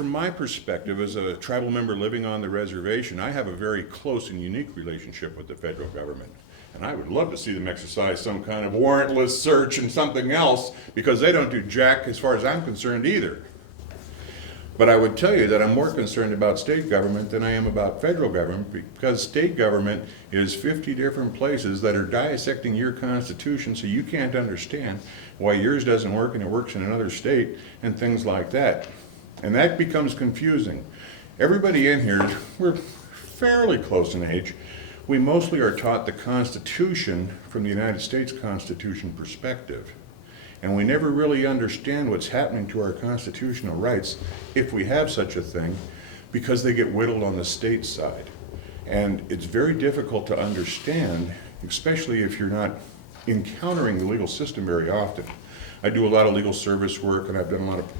from my perspective as a tribal member living on the reservation, I have a very close and unique relationship with the federal government. And I would love to see them exercise some kind of warrantless search and something else, because they don't do jack as far as I'm concerned either. But I would tell you that I'm more concerned about state government than I am about federal government, because state government is 50 different places that are dissecting your constitution so you can't understand why yours doesn't work and it works in another state and things like that. And that becomes confusing. Everybody in here, we're fairly close in age. We mostly are taught the Constitution from the United States Constitution perspective. And we never really understand what's happening to our constitutional rights, if we have such a thing, because they get whittled on the state side. And it's very difficult to understand, especially if you're not encountering the legal system very often. I do a lot of legal service work, and I've done a lot of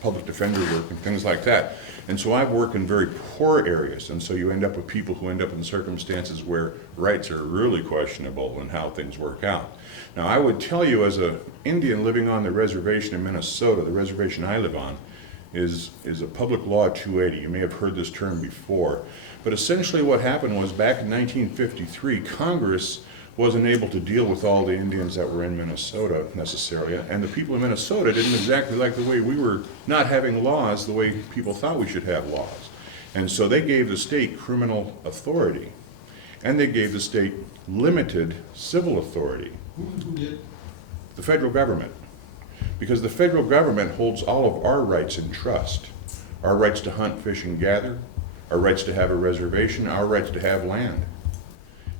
public defender work and things like that. And so I've worked in very poor areas, and so you end up with people who end up in circumstances where rights are really questionable and how things work out. Now, I would tell you, as an Indian living on the reservation in Minnesota, the reservation I live on is a public law 280. You may have heard this term before. But essentially what happened was, back in 1953, Congress wasn't able to deal with all the Indians that were in Minnesota necessarily, and the people in Minnesota didn't exactly like the way we were not having laws the way people thought we should have laws. And so they gave the state criminal authority, and they gave the state limited civil authority. Who did? The federal government. Because the federal government holds all of our rights in trust. Our rights to hunt, fish, and gather, our rights to have a reservation, our rights to have land.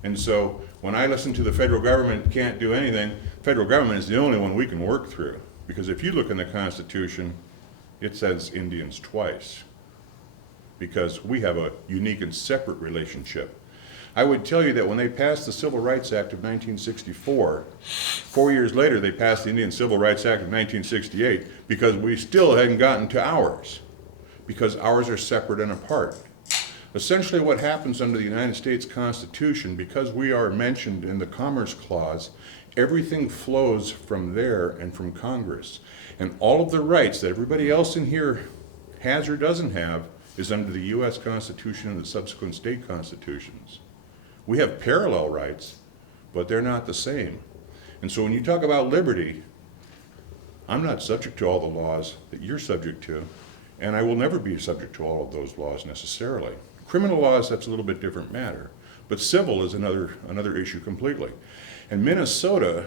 And so when I listen to the federal government can't do anything, federal government is the only one we can work through. Because if you look in the Constitution, it says Indians twice. Because we have a unique and separate relationship. I would tell you that when they passed the Civil Rights Act of 1964, 4 years later they passed the Indian Civil Rights Act of 1968, because we still hadn't gotten to ours. Because ours are separate and apart. Essentially what happens under the United States Constitution, because we are mentioned in the Commerce Clause, everything flows from there and from Congress. And all of the rights that everybody else in here has or doesn't have is under the U.S. Constitution and the subsequent state constitutions. We have parallel rights, but they're not the same. And so when you talk about liberty, I'm not subject to all the laws that you're subject to, and I will never be subject to all of those laws necessarily. Criminal laws, that's a little bit different matter, but civil is another issue completely. And Minnesota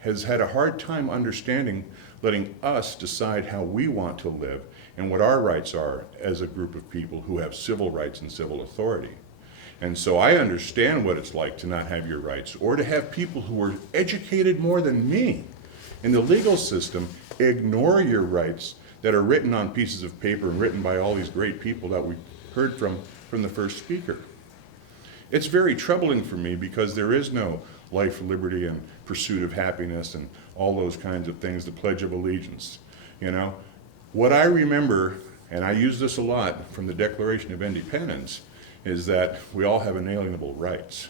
has had a hard time understanding, letting us decide how we want to live and what our rights are as a group of people who have civil rights and civil authority. And so I understand what it's like to not have your rights, or to have people who are educated more than me in the legal system ignore your rights that are written on pieces of paper and written by all these great people that we heard from the first speaker. It's very troubling for me, because there is no life, liberty, and pursuit of happiness and all those kinds of things, the Pledge of Allegiance. You know, what I remember, and I use this a lot from the Declaration of Independence, is that we all have inalienable rights.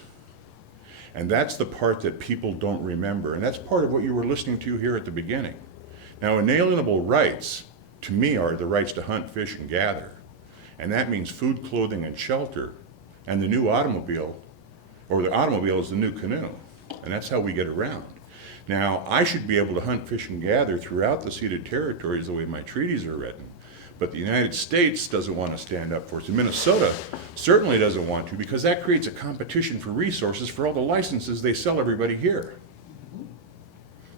And that's the part that people don't remember, and that's part of what you were listening to here at the beginning. Now, inalienable rights, to me, are the rights to hunt, fish, and gather. And that means food, clothing, and shelter, and the new automobile, or the automobile is the new canoe, and that's how we get around. Now, I should be able to hunt, fish, and gather throughout the ceded territories the way my treaties are written, but the United States doesn't want to stand up for us. And Minnesota certainly doesn't want to, because that creates a competition for resources for all the licenses they sell everybody here.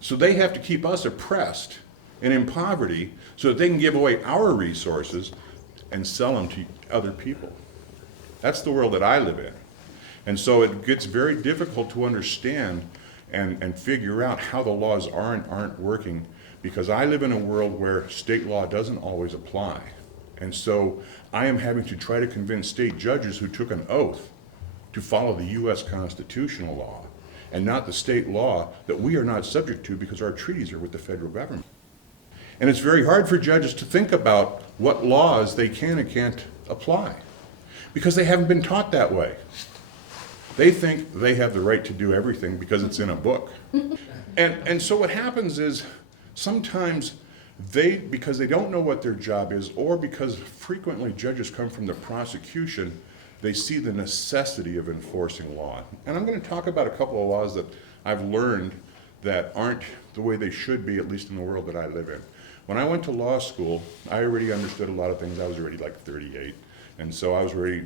So they have to keep us oppressed and in poverty so that they can give away our resources and sell them to other people. That's the world that I live in. And so it gets very difficult to understand and figure out how the laws are and aren't working, because I live in a world where state law doesn't always apply. And so I am having to try to convince state judges who took an oath to follow the U.S. constitutional law and not the state law that we are not subject to, because our treaties are with the federal government. And it's very hard for judges to think about what laws they can and can't apply, because they haven't been taught that way. They think they have the right to do everything because it's in a book. And so what happens is, sometimes because they don't know what their job is, or because frequently judges come from the prosecution, they see the necessity of enforcing law. And I'm going to talk about a couple of laws that I've learned that aren't the way they should be, at least in the world that I live in. When I went to law school, I already understood a lot of things. I was already like 38. And so I was already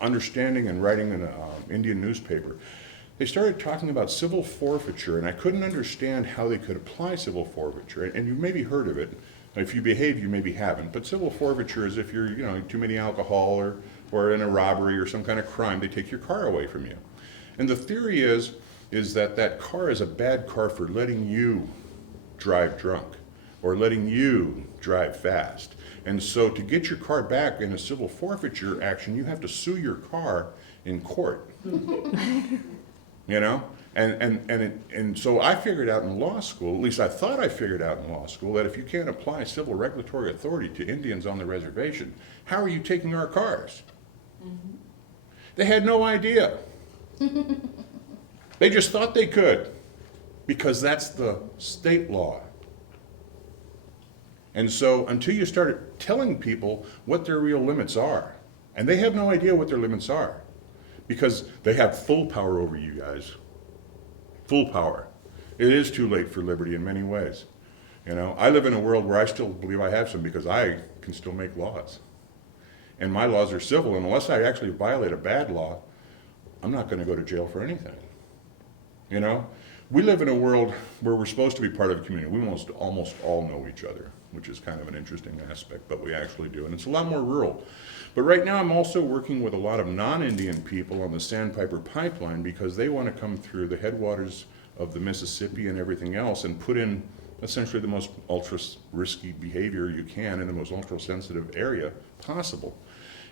understanding and writing in an Indian newspaper. They started talking about civil forfeiture, and I couldn't understand how they could apply civil forfeiture. And you've maybe heard of it. If you behave, you maybe haven't. But civil forfeiture is if you're, too many alcohol or in a robbery or some kind of crime, they take your car away from you. And the theory is that that car is a bad car for letting you drive drunk or letting you drive fast. And so to get your car back in a civil forfeiture action, you have to sue your car in court. And so I figured out in law school, at least I thought I figured out in law school, that if you can't apply civil regulatory authority to Indians on the reservation, how are you taking our cars? Mm-hmm. They had no idea. They just thought they could, because that's the state law. And so until you start telling people what their real limits are, and they have no idea what their limits are, because they have full power over you guys. Full power. It is too late for liberty in many ways. I live in a world where I still believe I have some, because I can still make laws. And my laws are civil, and unless I actually violate a bad law, I'm not going to go to jail for anything. We live in a world where we're supposed to be part of a community. We almost all know each other, which is kind of an interesting aspect, but we actually do. And it's a lot more rural. But right now I'm also working with a lot of non-Indian people on the Sandpiper pipeline, because they want to come through the headwaters of the Mississippi and everything else and put in essentially the most ultra-risky behavior you can in the most ultra-sensitive area possible.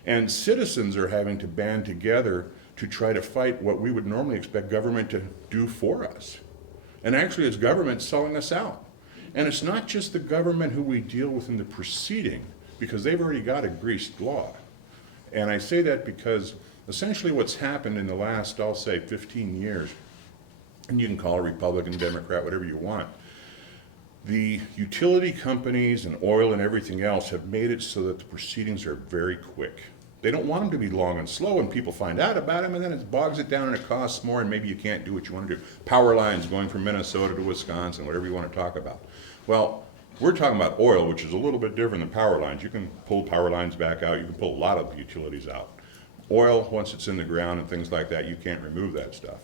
And citizens are having to band together to try to fight what we would normally expect government to do for us. And actually it's government selling us out. And it's not just the government who we deal with in the proceeding, because they've already got a greased law. And I say that because essentially what's happened in the last, I'll say, 15 years, and you can call it Republican, Democrat, whatever you want, the utility companies and oil and everything else have made it so that the proceedings are very quick. They don't want them to be long and slow, and people find out about them, and then it bogs it down and it costs more, and maybe you can't do what you want to do. Power lines going from Minnesota to Wisconsin, whatever you want to talk about. Well, we're talking about oil, which is a little bit different than power lines. You can pull power lines back out. You can pull a lot of utilities out. Oil, once it's in the ground and things like that, you can't remove that stuff.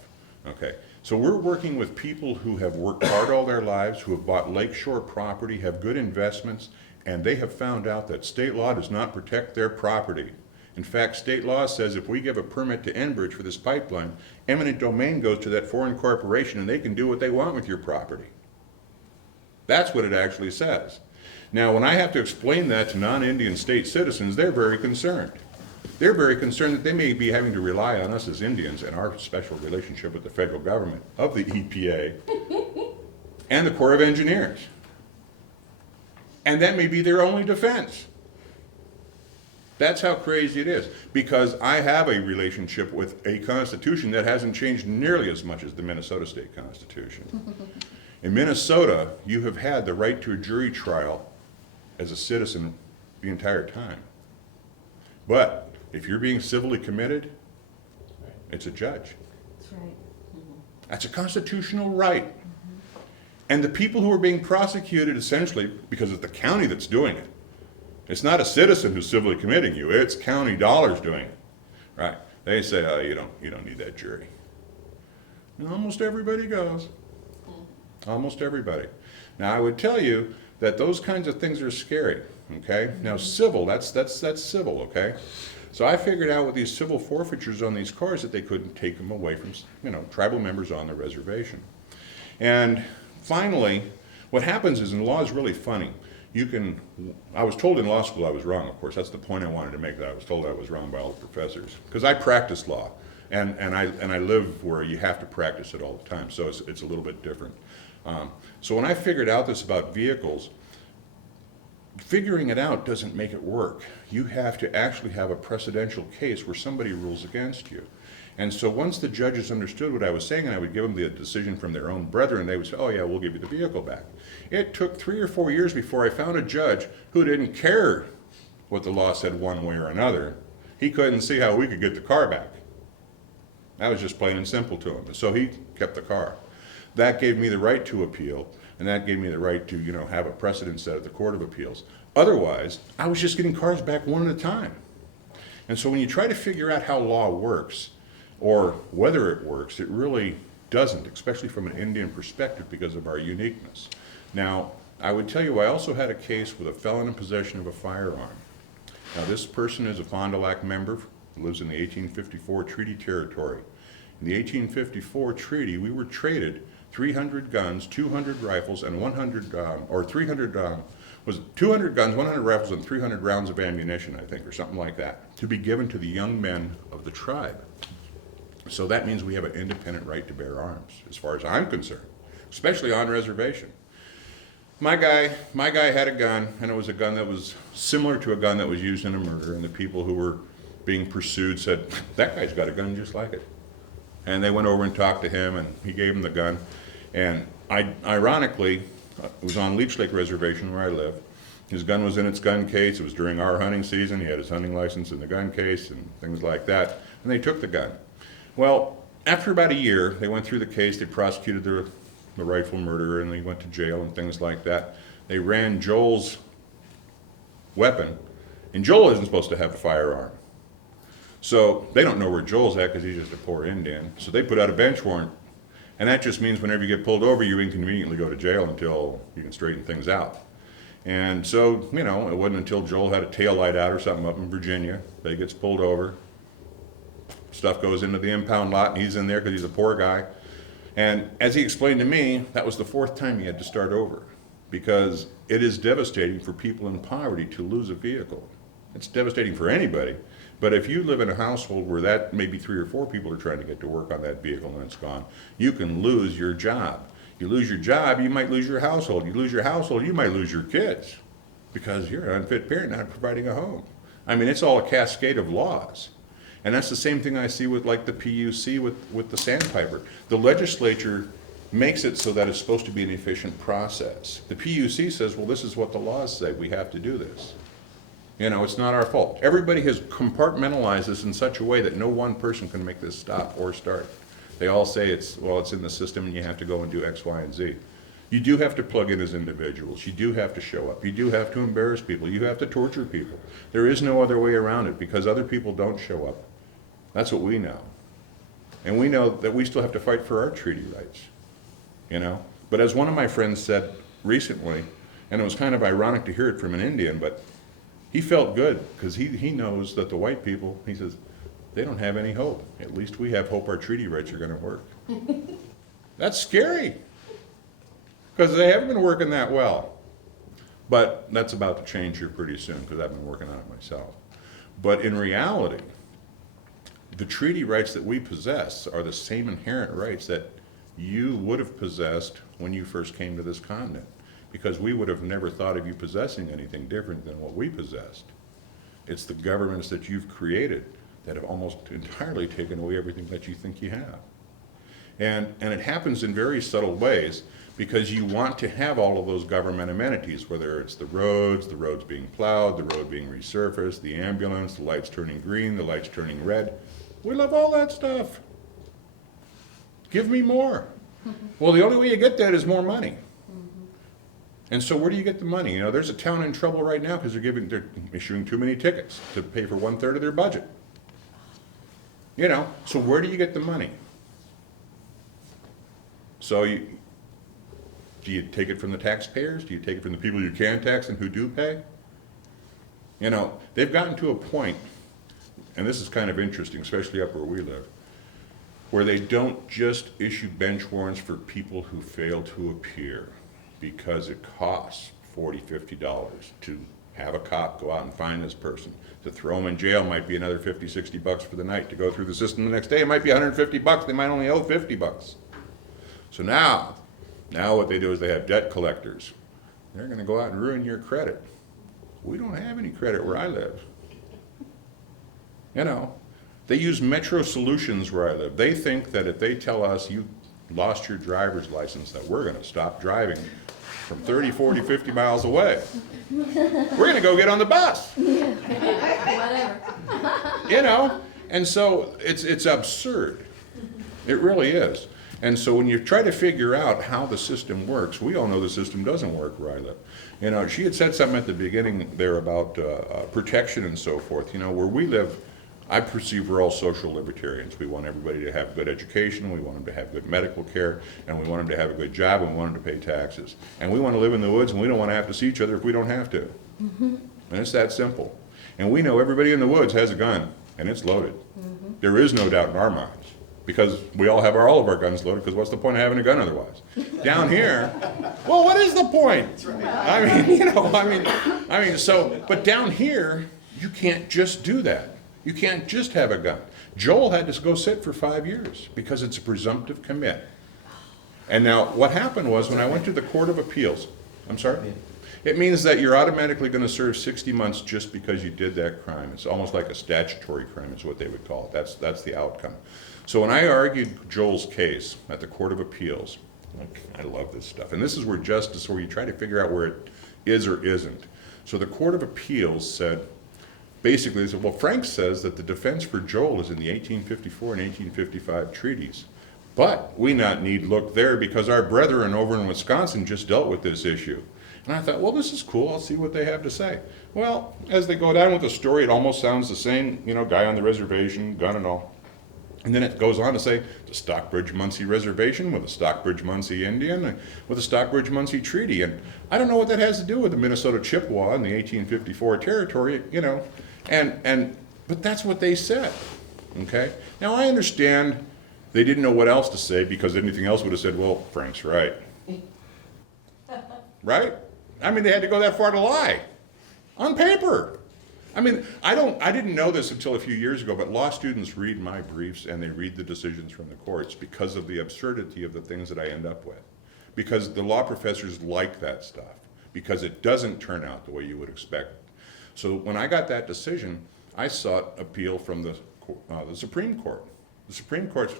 Okay, so we're working with people who have worked hard all their lives, who have bought lakeshore property, have good investments, and they have found out that state law does not protect their property. In fact, state law says if we give a permit to Enbridge for this pipeline, eminent domain goes to that foreign corporation and they can do what they want with your property. That's what it actually says. Now, when I have to explain that to non-Indian state citizens, they're very concerned. They're very concerned that they may be having to rely on us as Indians and our special relationship with the federal government of the EPA and the Corps of Engineers. And that may be their only defense. That's how crazy it is, because I have a relationship with a constitution that hasn't changed nearly as much as the Minnesota State Constitution. In Minnesota, you have had the right to a jury trial as a citizen the entire time. But if you're being civilly committed, it's a judge. That's right. Mm-hmm. That's a constitutional right. Mm-hmm. And the people who are being prosecuted, essentially, because it's the county that's doing it. It's not a citizen who's civilly committing you, it's county dollars doing it. Right? They say, oh, you don't need that jury. And almost everybody goes. Almost everybody. Now I would tell you that those kinds of things are scary, okay? Now civil, that's civil, okay? So I figured out with these civil forfeitures on these cars that they couldn't take them away from, tribal members on the reservation. And finally, what happens is, and law is really funny, I was told in law school I was wrong, of course, that's the point I wanted to make, that I was told I was wrong by all the professors, because I practice law, and I live where you have to practice it all the time, so it's a little bit different. So when I figured out this about vehicles, figuring it out doesn't make it work. You have to actually have a precedential case where somebody rules against you. And so once the judges understood what I was saying, and I would give them the decision from their own brethren, they would say, oh yeah, we'll give you the vehicle back. It took 3 or 4 years before I found a judge who didn't care what the law said one way or another. He couldn't see how we could get the car back. That was just plain and simple to him. So he kept the car. That gave me the right to appeal, and that gave me the right to, have a precedent set at the Court of Appeals. Otherwise, I was just getting cars back one at a time. And so when you try to figure out how law works, or whether it works, it really doesn't, especially from an Indian perspective because of our uniqueness. Now, I would tell you I also had a case with a felon in possession of a firearm. Now, this person is a Fond du Lac member, lives in the 1854 Treaty Territory. In the 1854 Treaty, we were traded 300 guns, 200 rifles, and 200 guns, 100 rifles, and 300 rounds of ammunition, I think, or something like that, to be given to the young men of the tribe. So that means we have an independent right to bear arms, as far as I'm concerned, especially on reservation. My guy had a gun, and it was a gun that was similar to a gun that was used in a murder, and the people who were being pursued said, that guy's got a gun just like it. And they went over and talked to him, and he gave them the gun. And ironically, it was on Leech Lake Reservation where I live. His gun was in its gun case. It was during our hunting season. He had his hunting license in the gun case and things like that. And they took the gun. Well, after about a year, they went through the case. They prosecuted the rifle murderer, and they went to jail and things like that. They ran Joel's weapon, and Joel isn't supposed to have a firearm. So they don't know where Joel's at because he's just a poor Indian. So they put out a bench warrant. And that just means whenever you get pulled over, you inconveniently go to jail until you can straighten things out. And so, it wasn't until Joel had a tail light out or something up in Virginia that he gets pulled over. Stuff goes into the impound lot, and he's in there because he's a poor guy. And as he explained to me, that was the 4th time he had to start over, because it is devastating for people in poverty to lose a vehicle. It's devastating for anybody. But if you live in a household where that maybe 3 or 4 people are trying to get to work on that vehicle and it's gone, you can lose your job. You lose your job, you might lose your household. You lose your household, you might lose your kids because you're an unfit parent not providing a home. I mean, it's all a cascade of laws. And that's the same thing I see with like the PUC with the Sandpiper. The legislature makes it so that it's supposed to be an efficient process. The PUC says, well, this is what the laws say, we have to do this. It's not our fault. Everybody has compartmentalized this in such a way that no one person can make this stop or start. They all say it's in the system and you have to go and do X, Y, and Z. You do have to plug in as individuals. You do have to show up. You do have to embarrass people. You have to torture people. There is no other way around it because other people don't show up. That's what we know. And we know that we still have to fight for our treaty rights. But as one of my friends said recently, and it was kind of ironic to hear it from an Indian, but he felt good because he knows that the white people, he says, they don't have any hope. At least we have hope our treaty rights are going to work. That's scary because they haven't been working that well. But that's about to change here pretty soon because I've been working on it myself. But in reality, the treaty rights that we possess are the same inherent rights that you would have possessed when you first came to this continent, because we would have never thought of you possessing anything different than what we possessed. It's the governments that you've created that have almost entirely taken away everything that you think you have. And it happens in very subtle ways because you want to have all of those government amenities, whether it's the roads being plowed, the road being resurfaced, the ambulance, the lights turning green, the lights turning red. We love all that stuff. Give me more. Well, the only way you get that is more money. And so where do you get the money? There's a town in trouble right now because they're issuing too many tickets to pay for 1/3 of their budget. So where do you get the money? So do you take it from the taxpayers? Do you take it from the people you can tax and who do pay? They've gotten to a point, and this is kind of interesting, especially up where we live, where they don't just issue bench warrants for people who fail to appear because it costs $40, $50 to have a cop go out and find this person. To throw them in jail might be another $50, $60 for the night. To go through the system the next day, it might be $150. They might only owe $50. So now what they do is they have debt collectors. They're going to go out and ruin your credit. We don't have any credit where I live. They use Metro Solutions where I live. They think that if they tell us you lost your driver's license, that we're going to stop driving from 30, 40, 50 miles away. We're going to go get on the bus. Whatever. You know? And so it's absurd. It really is. And so when you try to figure out how the system works, we all know the system doesn't work where I live. You know, she had said something at the beginning there about protection and so forth. You know, where we live, I perceive we're all social libertarians. We want everybody to have good education, we want them to have good medical care, and we want them to have a good job, and we want them to pay taxes. And we want to live in the woods, and we don't want to have to see each other if we don't have to. And it's that simple. And we know everybody in the woods has a gun, and it's loaded. There is no doubt in our minds, because we all have all of our guns loaded, because what's the point of having a gun otherwise? Down here, well, what is the point? I mean, you know, but down here, you can't just do that. You can't just have a gun. Joel had to go sit for 5 years because it's a presumptive commit. And now what happened was when I went to the Court of Appeals, I'm sorry? It means that you're automatically going to serve 60 months just because you did that crime. It's almost like a statutory crime is what they would call it. That's the outcome. So when I argued Joel's case at the Court of Appeals, I love this stuff. And this is where justice, where you try to figure out where it is or isn't. So the Court of Appeals said, basically, they said, well, Frank says that the defense for Joel is in the 1854 and 1855 treaties. But we not need look there because our brethren over in Wisconsin just dealt with this issue. And I thought, well, this is cool. I'll see what they have to say. Well, as they go down with the story, it almost sounds the same, you know, guy on the reservation, gun and all. And then it goes on to say the Stockbridge-Muncie Reservation with a Stockbridge-Muncie Indian with a Stockbridge-Muncie Treaty. And I don't know what that has to do with the Minnesota Chippewa and the 1854 territory, you know. But that's what they said, okay? Now, I understand they didn't know what else to say because anything else would have said, well, Frank's right. Right? I mean, they had to go that far to lie on paper. I mean, I didn't know this until a few years ago, but law students read my briefs and they read the decisions from the courts because of the absurdity of the things that I end up with. Because the law professors like that stuff, because it doesn't turn out the way you would expect. So when I got that decision, I sought appeal from the Supreme Court. The Supreme Court,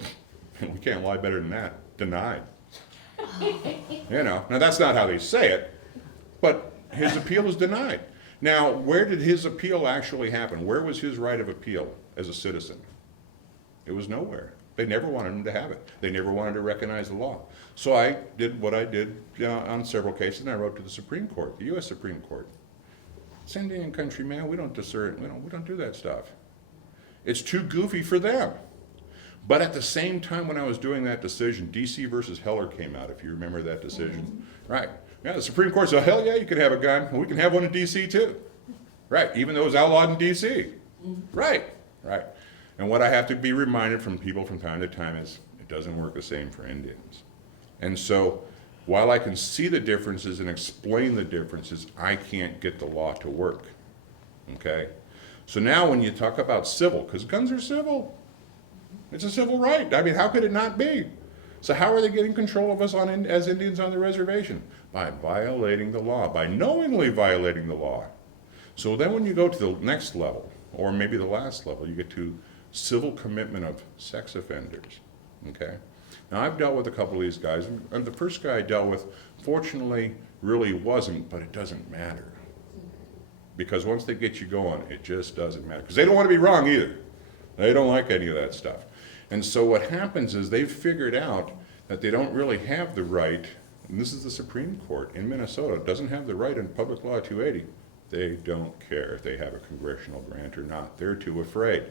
we can't lie better than that, denied. You know, now that's not how they say it, but his appeal is denied. Now, where did his appeal actually happen? Where was his right of appeal as a citizen? It was nowhere. They never wanted him to have it. They never wanted to recognize the law. So I did what I did on several cases, and I wrote to the Supreme Court, the U.S. Supreme Court. It's Indian country, man. We don't discern. We don't do that stuff. It's too goofy for them. But at the same time, when I was doing that decision, D.C. versus Heller came out. If you remember that decision, right? Yeah, the Supreme Court said, "Hell yeah, you can have a gun. We can have one in D.C. too." Right? Even though it was outlawed in D.C. Right? Right. And what I have to be reminded from people from time to time is it doesn't work the same for Indians. And so, while I can see the differences and explain the differences, I can't get the law to work, okay? So now when you talk about civil, because guns are civil, it's a civil right. I mean, how could it not be? So how are they getting control of us as Indians on the reservation? By violating the law, by knowingly violating the law. So then when you go to the next level, or maybe the last level, you get to civil commitment of sex offenders, okay? Now, I've dealt with a couple of these guys, and the first guy I dealt with, fortunately, really wasn't, but it doesn't matter. Because once they get you going, it just doesn't matter. Because they don't want to be wrong either. They don't like any of that stuff. And so what happens is they've figured out that they don't really have the right, and this is the Supreme Court in Minnesota, doesn't have the right in Public Law 280. They don't care if they have a congressional grant or not. They're too afraid.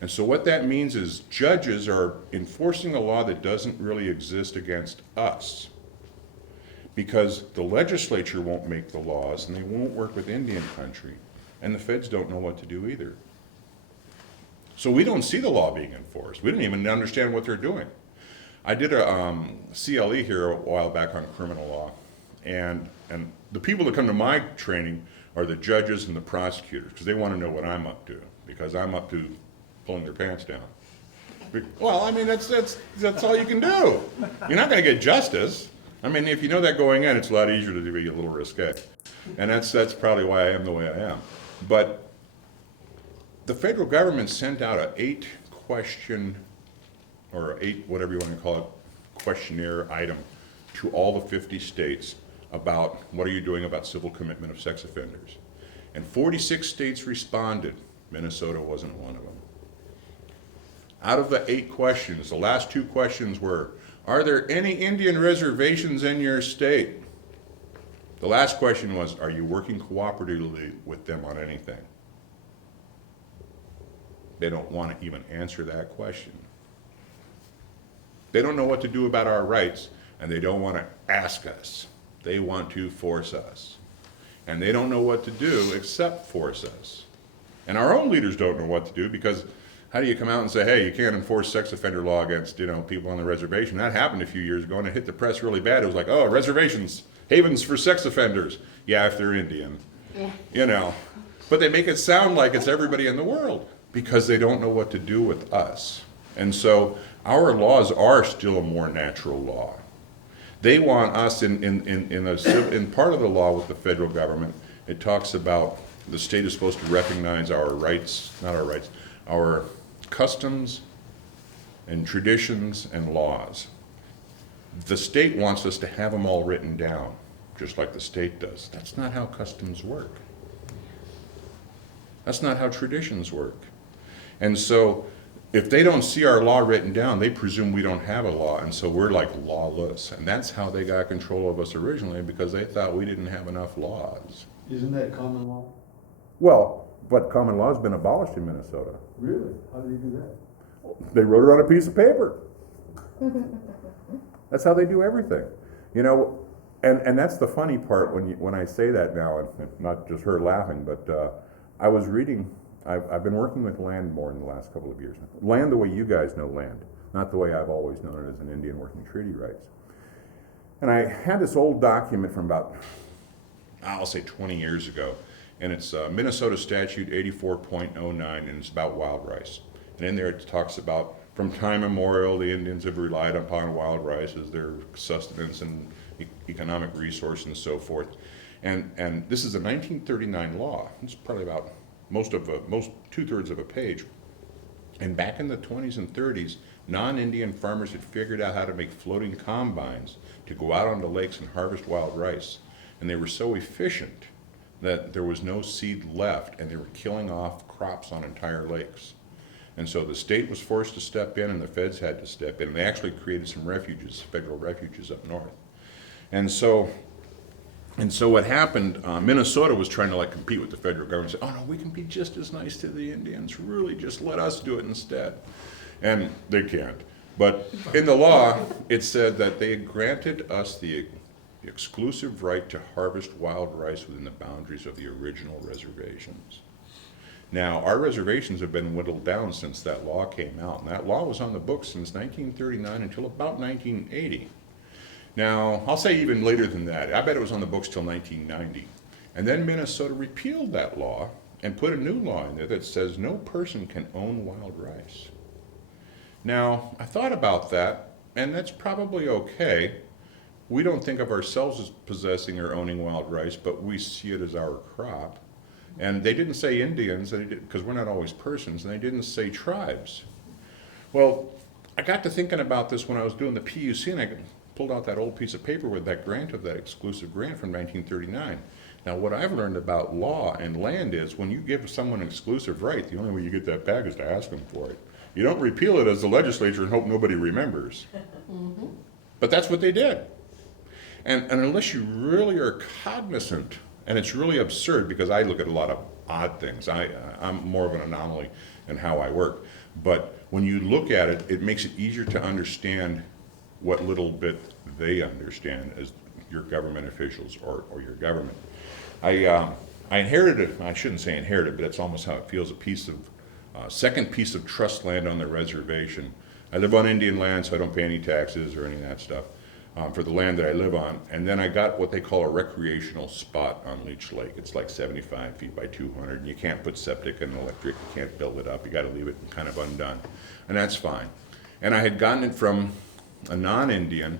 And so what that means is judges are enforcing a law that doesn't really exist against us because the legislature won't make the laws and they won't work with Indian country, and the feds don't know what to do either. So we don't see the law being enforced. We don't even understand what they're doing. I did a CLE here a while back on criminal law, and the people that come to my training are the judges and the prosecutors because they want to know what I'm up to, because I'm up to pulling their pants down. Well, I mean, that's all you can do. You're not going to get justice. I mean, if you know that going in, it's a lot easier to be a little risque. And that's probably why I am the way I am. But the federal government sent out an question, or 8, whatever you want to call it, questionnaire item to all the 50 states about what are you doing about civil commitment of sex offenders. And 46 states responded. Minnesota wasn't one of them. Out of the 8 questions, the last 2 questions were, are there any Indian reservations in your state? The last question was, are you working cooperatively with them on anything? They don't want to even answer that question. They don't know what to do about our rights, and they don't want to ask us. They want to force us. And they don't know what to do except force us. And our own leaders don't know what to do, because how do you come out and say, hey, you can't enforce sex offender law against, people on the reservation? That happened a few years ago, and it hit the press really bad. It was like, oh, reservations, havens for sex offenders. Yeah, if they're Indian. Yeah. But they make it sound like it's everybody in the world, because they don't know what to do with us. And so our laws are still a more natural law. They want us in part of the law with the federal government. It talks about the state is supposed to recognize our rights, not our rights, our customs and traditions and laws. The state wants us to have them all written down, just like the state does. That's not how customs work. That's not how traditions work. And so if they don't see our law written down, they presume we don't have a law, and so we're like lawless. And that's how they got control of us originally, because they thought we didn't have enough laws. Isn't that common law? Well, but common law has been abolished in Minnesota. Really? How do you do that? They wrote it on a piece of paper. That's how they do everything. And that's the funny part when I say that now, and not just her laughing, but I was reading, I've been working with land more in the last couple of years. Land the way you guys know land, not the way I've always known it as an Indian working treaty rights. And I had this old document from about, I'll say 20 years ago, and it's Minnesota Statute 84.09, and it's about wild rice. And in there it talks about, from time immemorial, the Indians have relied upon wild rice as their sustenance and economic resource and so forth. And this is a 1939 law. It's probably about most 2/3 of a page. And back in the 20s and 30s, non-Indian farmers had figured out how to make floating combines to go out onto lakes and harvest wild rice. And they were so efficient that there was no seed left, and they were killing off crops on entire lakes. And so the state was forced to step in, and the feds had to step in. And they actually created some refuges, federal refuges up north. And so what happened, Minnesota was trying to compete with the federal government, say, oh no, we can be just as nice to the Indians, really just let us do it instead. And they can't. But in the law, it said that they had granted us the exclusive right to harvest wild rice within the boundaries of the original reservations. Now, our reservations have been whittled down since that law came out, and that law was on the books since 1939 until about 1980. Now, I'll say even later than that. I bet it was on the books till 1990. And then Minnesota repealed that law and put a new law in there that says no person can own wild rice. Now, I thought about that, and that's probably okay. We don't think of ourselves as possessing or owning wild rice, but we see it as our crop. And they didn't say Indians, because we're not always persons, and they didn't say tribes. Well, I got to thinking about this when I was doing the PUC, and I pulled out that old piece of paper with that grant of that exclusive grant from 1939. Now, what I've learned about law and land is when you give someone an exclusive right, the only way you get that back is to ask them for it. You don't repeal it as the legislature and hope nobody remembers. Mm-hmm. But that's what they did. And unless you really are cognizant, and it's really absurd because I look at a lot of odd things. I'm more of an anomaly in how I work. But when you look at it, it makes it easier to understand what little bit they understand as your government officials or your government. I inherited, I shouldn't say inherited, but it's almost how it feels, second piece of trust land on the reservation. I live on Indian land, so I don't pay any taxes or any of that stuff. For the land that I live on, and then I got what they call a recreational spot on Leech Lake. It's like 75 feet by 200, and you can't put septic and electric, you can't build it up, you gotta leave it kind of undone, and that's fine. And I had gotten it from a non-Indian,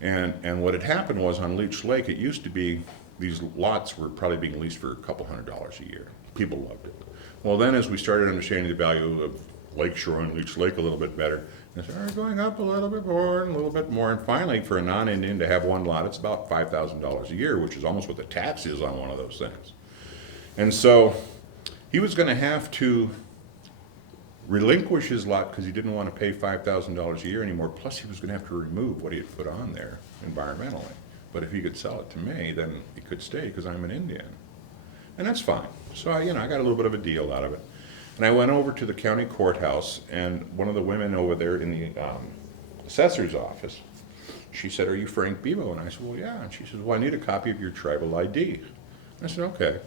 and what had happened was on Leech Lake, it used to be, these lots were probably being leased for a couple $100s a year. People loved it. Well then, as we started understanding the value of Lakeshore and Leech Lake a little bit better. And I said, all right, going up a little bit more and a little bit more. And finally, for a non-Indian to have one lot, it's about $5,000 a year, which is almost what the tax is on one of those things. And so he was going to have to relinquish his lot because he didn't want to pay $5,000 a year anymore. Plus, he was going to have to remove what he had put on there environmentally. But if he could sell it to me, then it could stay because I'm an Indian. And that's fine. So I got a little bit of a deal out of it. And I went over to the county courthouse, and one of the women over there in the assessor's office, she said, "Are you Frank Bibeau?" And I said, "Well, yeah." And she says, "Well, I need a copy of your tribal ID." I said, "Okay."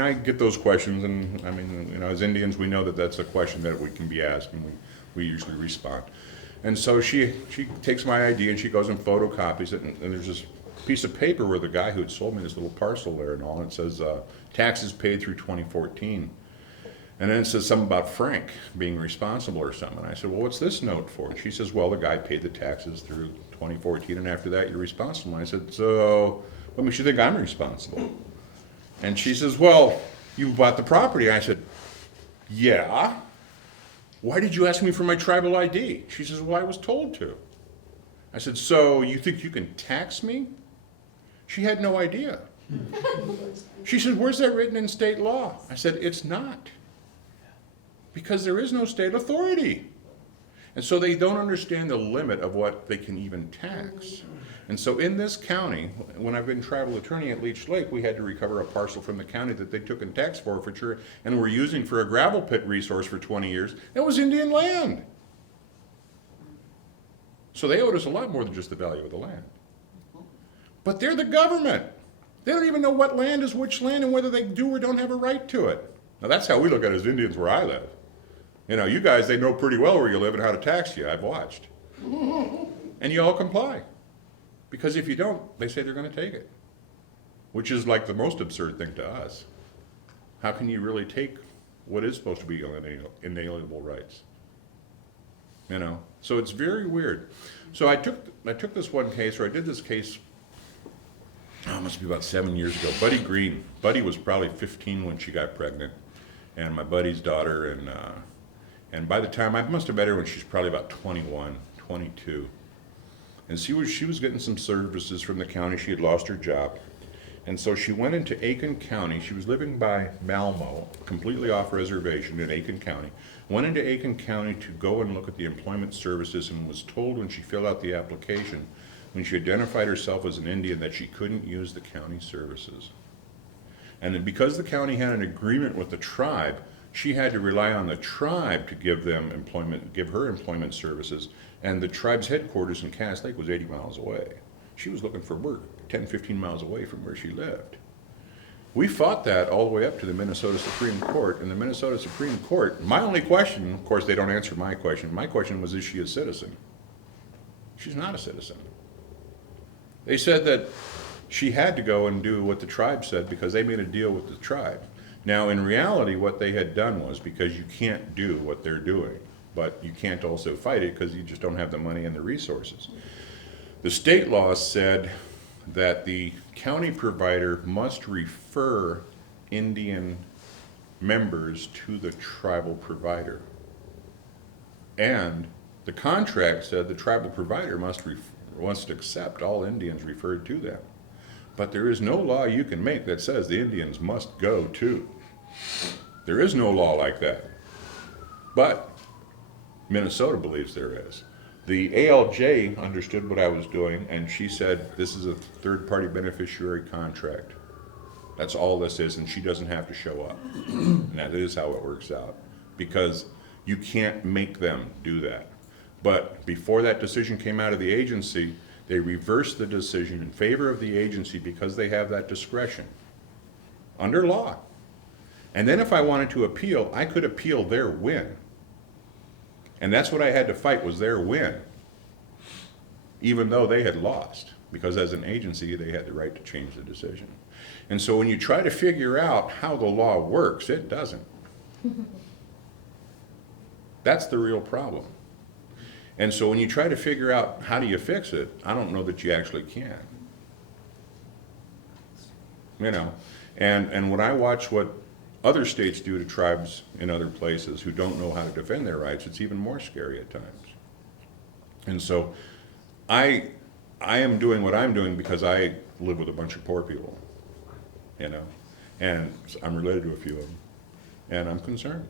I get those questions, and as Indians, we know that that's a question that we can be asked, and we usually respond. And so she takes my ID and she goes and photocopies it, and there's this piece of paper where the guy who had sold me this little parcel there and all, and it says taxes paid through 2014. And then it says something about Frank being responsible or something. And I said, "Well, what's this note for?" And she says, "Well, the guy paid the taxes through 2014, and after that, you're responsible." And I said, "So what makes you think I'm responsible?" And she says, "Well, you bought the property." I said, "Yeah. Why did you ask me for my tribal ID?" She says, "Well, I was told to." I said, "So you think you can tax me?" She had no idea. She said, "Where's that written in state law?" I said, "It's not. Because there is no state authority." And so they don't understand the limit of what they can even tax. And so in this county, when I've been tribal attorney at Leech Lake, we had to recover a parcel from the county that they took in tax forfeiture and were using for a gravel pit resource for 20 years. That was Indian land. So they owed us a lot more than just the value of the land. But they're the government. They don't even know what land is which land and whether they do or don't have a right to it. Now that's how we look at it as Indians where I live. You guys, they know pretty well where you live and how to tax you. I've watched. And you all comply. Because if you don't, they say they're going to take it. Which is like the most absurd thing to us. How can you really take what is supposed to be inalienable rights? So it's very weird. So I took this one case, or I did this case, it must be about 7 years ago. Buddy Green. Buddy was probably 15 when she got pregnant. And my buddy's daughter, and by the time, I must have met her when she was probably about 21, 22. And she was getting some services from the county. She had lost her job. And so she went into Aiken County. She was living by Malmo, completely off reservation in Aiken County. Went into Aiken County to go and look at the employment services, and was told when she filled out the application, when she identified herself as an Indian, that she couldn't use the county services. And then because the county had an agreement with the tribe, she had to rely on the tribe to give her employment services, and the tribe's headquarters in Cass Lake was 80 miles away. She was looking for work 10, 15 miles away from where she lived. We fought that all the way up to the Minnesota Supreme Court, and the Minnesota Supreme Court, my only question, of course they don't answer my question was, is she a citizen? She's not a citizen. They said that she had to go and do what the tribe said because they made a deal with the tribe. Now, in reality, what they had done was, because you can't do what they're doing, but you can't also fight it because you just don't have the money and the resources. The state law said that the county provider must refer Indian members to the tribal provider. And the contract said the tribal provider must accept all Indians referred to them. But there is no law you can make that says the Indians must go to. There is no law like that. But Minnesota believes there is. The ALJ understood what I was doing, and she said this is a third-party beneficiary contract. That's all this is, and she doesn't have to show up. And that is how it works out, because you can't make them do that. But before that decision came out of the agency, they reversed the decision in favor of the agency because they have that discretion under law. And then if I wanted to appeal, I could appeal their win. And that's what I had to fight, was their win, even though they had lost, because as an agency, they had the right to change the decision. And so when you try to figure out how the law works, it doesn't. That's the real problem. And so when you try to figure out how do you fix it, I don't know that you actually can. And when I watch what other states do to tribes in other places who don't know how to defend their rights, it's even more scary at times. And so I am doing what I'm doing because I live with a bunch of poor people, you know, and I'm related to a few of them, and I'm concerned.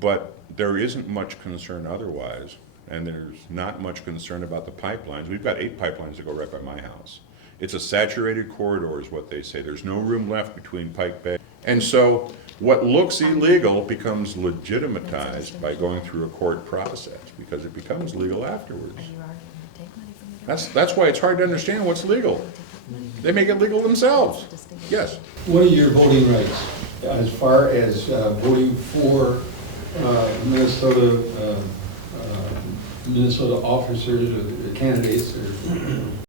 But there isn't much concern otherwise, and there's not much concern about the pipelines. We've got 8 pipelines that go right by my house. It's a saturated corridor is what they say. There's no room left between Pike Bay. And so what looks illegal becomes legitimatized by going through a court process, because it becomes legal afterwards. That's why it's hard to understand what's legal. They make it legal themselves. Yes. What are your voting rights as far as voting for Minnesota officers or candidates or